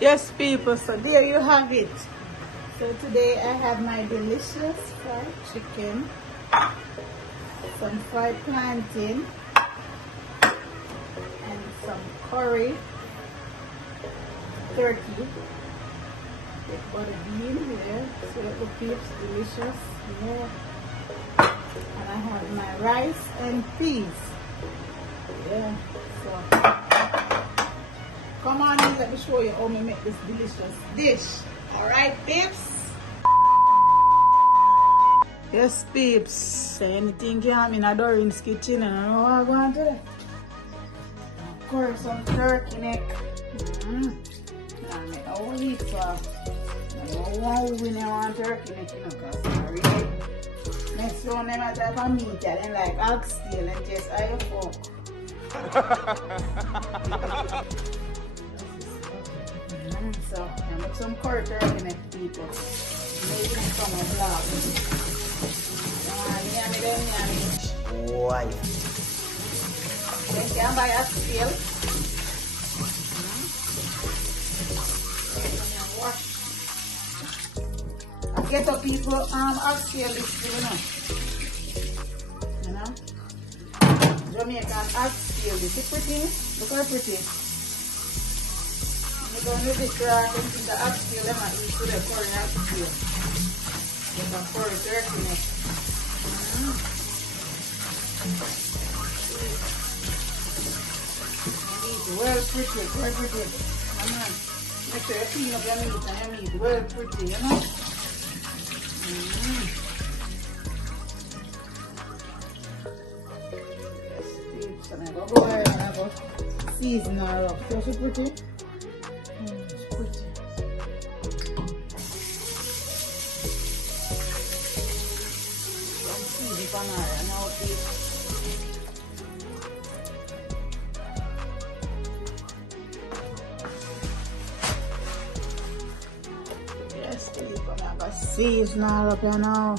Yes, people, so there you have it. So today I have my delicious fried chicken, some fried plantain, and some curry turkey with butter bean here. So the peeps, delicious. Yeah. And I have my rice and peas. Yeah. So come on in, let me show you how I make this delicious dish. Alright, peeps? Yes, peeps. Say anything you have in a Doreen's kitchen and I know what I'm going to do. Of course, some turkey neck. And I will eat for. I don't want to want turkey neck, you know, because I really. Next one, them a type of meat, and then like oxtail and just I fuck. So, I make some curry turkey neck, people. Maybe some of vlog. Yummy. Why? Then you can buy oxtail. Wash. Get up, people. Oxtail is still, you know. Jamaican oxtail. Is it pretty? Look how pretty. I'm going to this rack and the oxtail and I eat with the curry oxtail. With some curry turkey neck. Well pretty, well pretty. Come on. Make sure you clean up your meat and your meat well pretty, you know. So I'm going to go ahead and I go season her up. So she's pretty. It's pretty. Some season on her and now peeps. Yes, peeps, I'm going to season her up you know.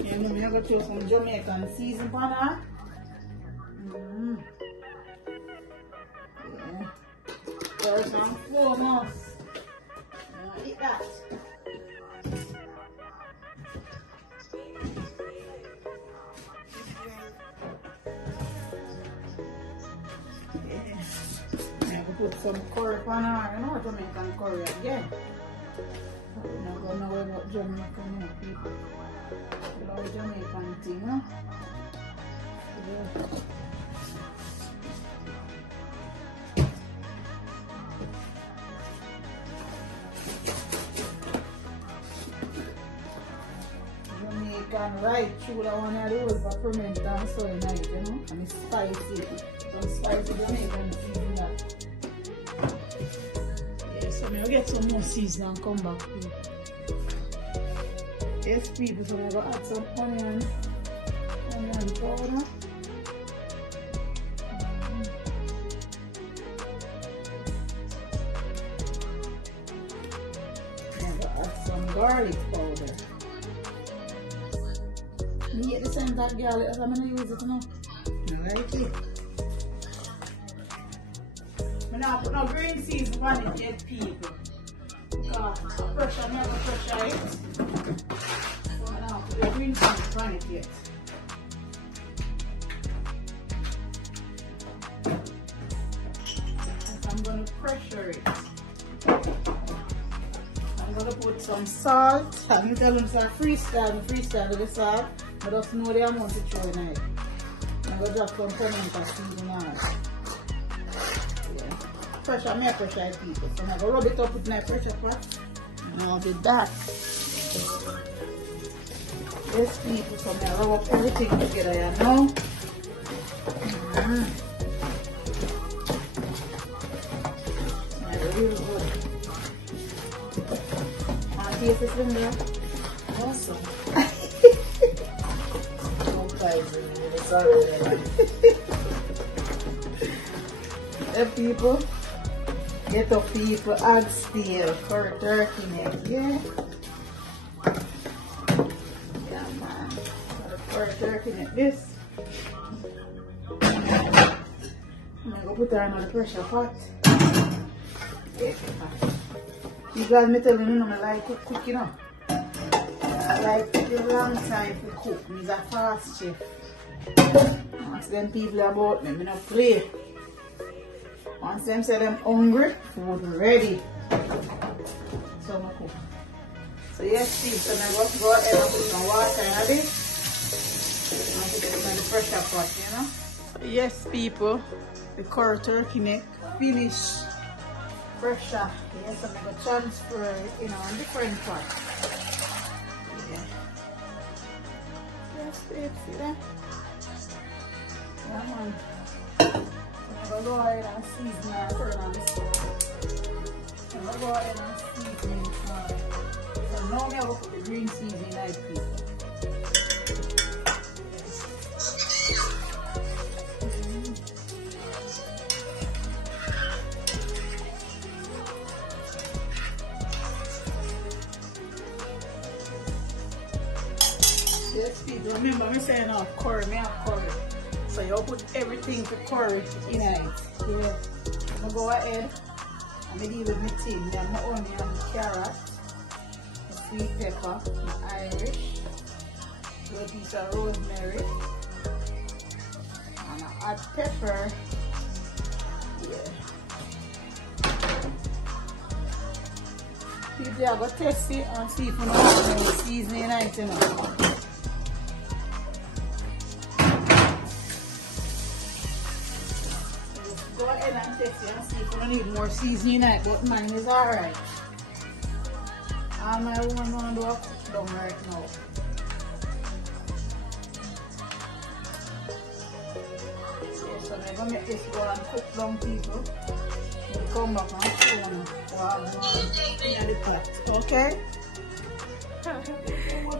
And then I'm going to throw some Jamaican season on her. Yeah. There's some flour moss. Eat that. Yeah. I'm going to put some curry on her. You know Jamaican curry again. I'm not going to know about Jamaican people. Jamaican thing, huh? Yeah. Jamaican right through the one of those for ferment and so nice, you know? And it's spicy. Some spicy Jamaican season that. Yeah, so I'll get some more season and come back here. Yes, people, so I'm going to add some onion powder. I'm going to add some garlic powder. You get the same that garlic as I'm going to use it now. I like it. I'm not put no green season on it yet, people. Because pressure, I'm not going to pressure it. The green seeds on it yet. I'm going to pressure it. I'm going to put some salt. I'm telling them to freestyle with the salt. I just know the amount to throw in it. I'm going to drop some pimento season on it. Yeah. Pressure, my pressure people. So I'm going to rub it up with my pressure pot. And I'll be back. Yes, people, so I'm going to rub up everything together, you know. Really good. Taste this in there. Awesome. The people, get up people, add steel, curry turkey neck, yeah. or turkey neck this. I'm gonna put her on the pressure pot. You guys, me tell you, I like to cook, you know. I like to take a long time to cook. I'm a fast chef. Once them people about me, I don't play. Once them say them hungry, food ready. So I cook. So yes, please, so I'm going to go ahead and put some water in it. And put it in the pressure pot, you know. So yes, people, the curried turkey neck finished. Pressure. Yes, I'm going to transfer it, you know, in different pots. Yeah. Yes, babe, see that? Yeah, man. I'm going to go ahead and season and turn on the stove. I'm going to go ahead and season it. So now I'm going to put the green seasoning in, people. Yes, people, remember I'm saying curry, I have curry. So you put everything to curry in it. Yes. I'm going to go ahead and deal with my thing. I'm not only have the carrot, the sweet pepper, the Irish, a little piece of rosemary, and a hot pepper. Yeah. People, I'm going to test it and see if you know seasoning it, you know. Go ahead and test it and see if you need more seasoning in it, but mine is alright. All my woman want to do a cook down right now. Yeah, so I'm going to make this go and cook down, people. We'll come back and show you in the pot. Okay?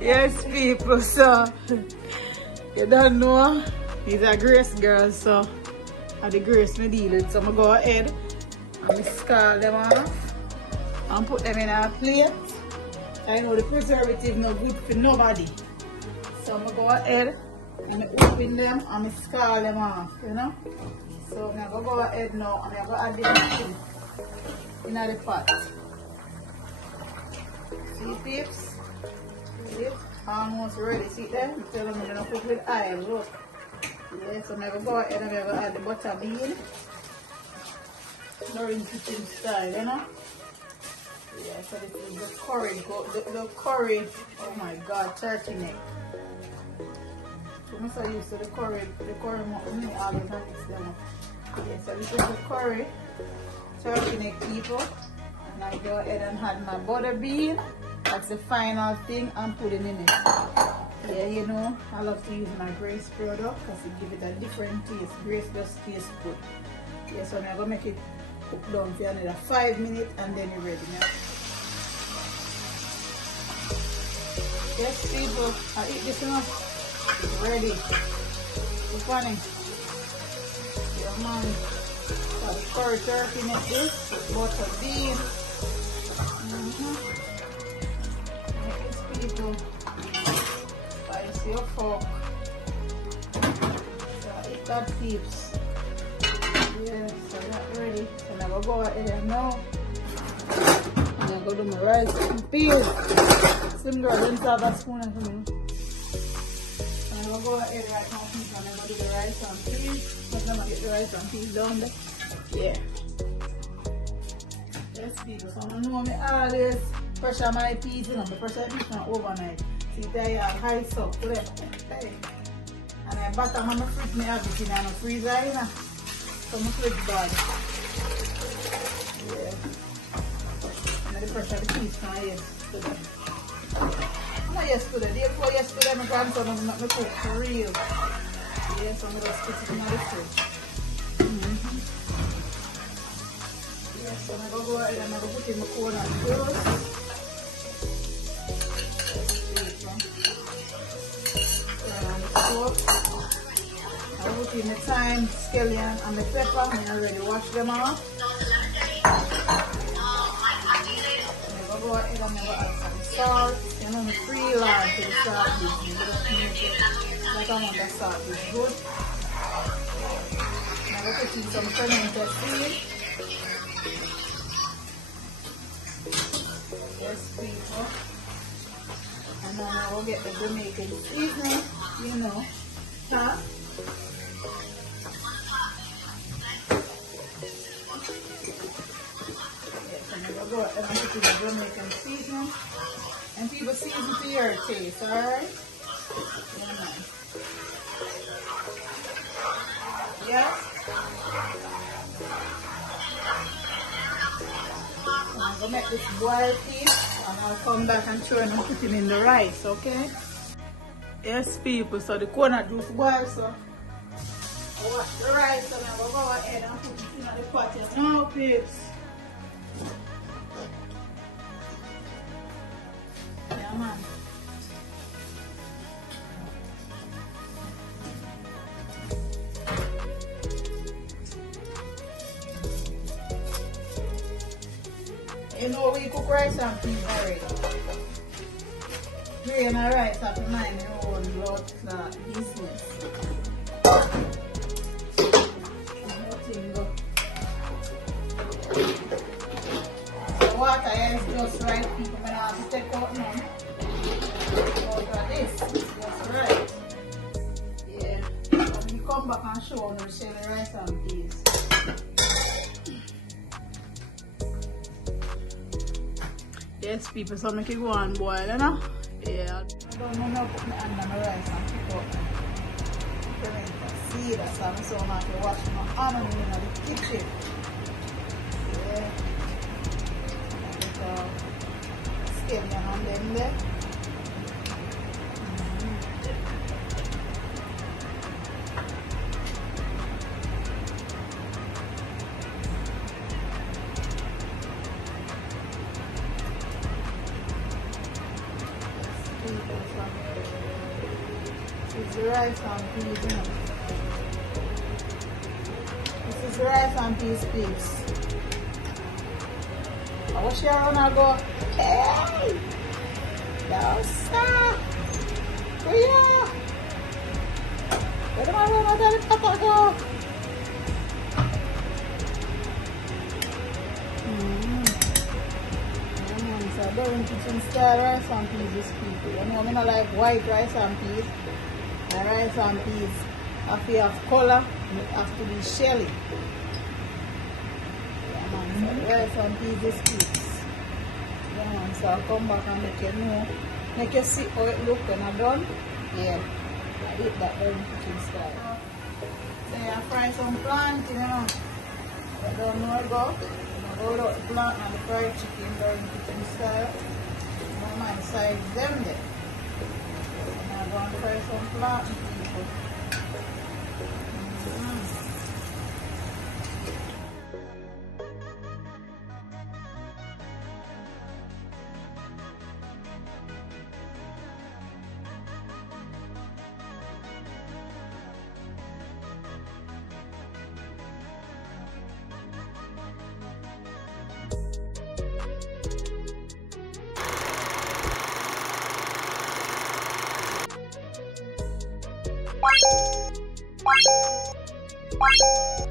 Yes, people, so you don't know, he's a Grace girl, so at the Grace me deal with. So I'm going to go ahead and scald them off and put them in a plate. I know the preservative is not good for nobody. So I'm going to go ahead and open them and scald them off, you know. So I'm going to go ahead now and I'm going to add them in the pot. See, peeps? See it? Almost ready. See there? I'm telling them I'm going to cook with oil. Look. Yeah, so I'm going to go ahead and I'm going to add the butter bean. Doreen kitchen style, you know? Yeah, so this is the curried, the curried, oh my god, turkey neck. So I'm so used to the curried me always have this down. Yeah, so this is the curried turkey neck, people. And I go ahead and add my butter bean. That's the final thing I'm putting in it. Yeah, you know, I love to use my Grace product because it gives it a different taste. Grace just tastes good. Yeah, so I'm going to make it cook down for another 5 minutes and then you're ready now. Yes, people, I eat this enough. It's ready. It's funny. Yeah, man. Got the curried turkey neck this with butter bean. Yes, people. Spicy your fork. So eat that, peeps. Yeah, so that's ready. So now we'll go ahead now. I'm going to do my rice and peas. Some girl didn't have a spoon for me. So I'm going to go ahead right now, people. I'm going to do the rice and peas. I'm going to get the rice and peas down there. Yeah. Yes, people. So I know me always pressure my peas, you know. I pressure the peas overnight. See, they are high up. Hey. And I butter my fridge, me everything in the freezer, you know. So my fridge bag. Yeah. And the pressure the peas from yesterday. Not yesterday, the day before yesterday my grandson make me cook for real. Yeah, so I'm just put it in the fridge. Yeah, so I'm going to go ahead and I'm going to put in my corn and toast. I put in the thyme, scallion and the pepper. I already washed them off. I'm going to go ahead and I'm going to add some salt. You know, my free lard. add to the salt is that amount of salt is good. Now we're putting some fermented seed. Yes, people. And now we'll get the Jamaican seasoning, you know. Huh? Yes, and we'll go ahead and put the Jamaican seasoning. And people season to your taste, alright? Yeah. So I'm gonna make this boil piece and I'll come back and try and put it in the rice, okay? Yes, people, so the coconut juice boils, so I wash the rice and I will go ahead and put it in the pot here. Now, peeps. Yeah, man. You know we cook rice and peas already. Grain and rice have to mind your own blood clot business. Nothing go. The water is just right, people. I don't have to take out none. Out of this, it's just right. Yeah. When you come back and show them, share the rice and peas. Yes, people, so make it go and boil, you know? Yeah. I don't know now put my hand on the rice and pick up the seed. That's why I'm so happy to wash my hand in the kitchen. Yeah. Scallion on them there. This is the rice and peas, you know. This is the rice and peas, peeps. I wish you wanna go. Hey! No, sir! Go here! Where do I run out of the pepper go? So Doreen kitchen style rice and peas is people. You know, I don't like white rice and peas. And rice and peas, if you have color, it has to be shelly. Yeah, man, so rice and peas is peas. Yeah, man, so I'll come back and make you know, make you see how it looks when I'm done. Yeah, I eat that Doreen kitchen style. So I fry some plantains, you know. I don't know where to go. Go out the plant and the fried chicken Doreen kitchen style. I might size them there. And I'm going to fry some plantains, people. What?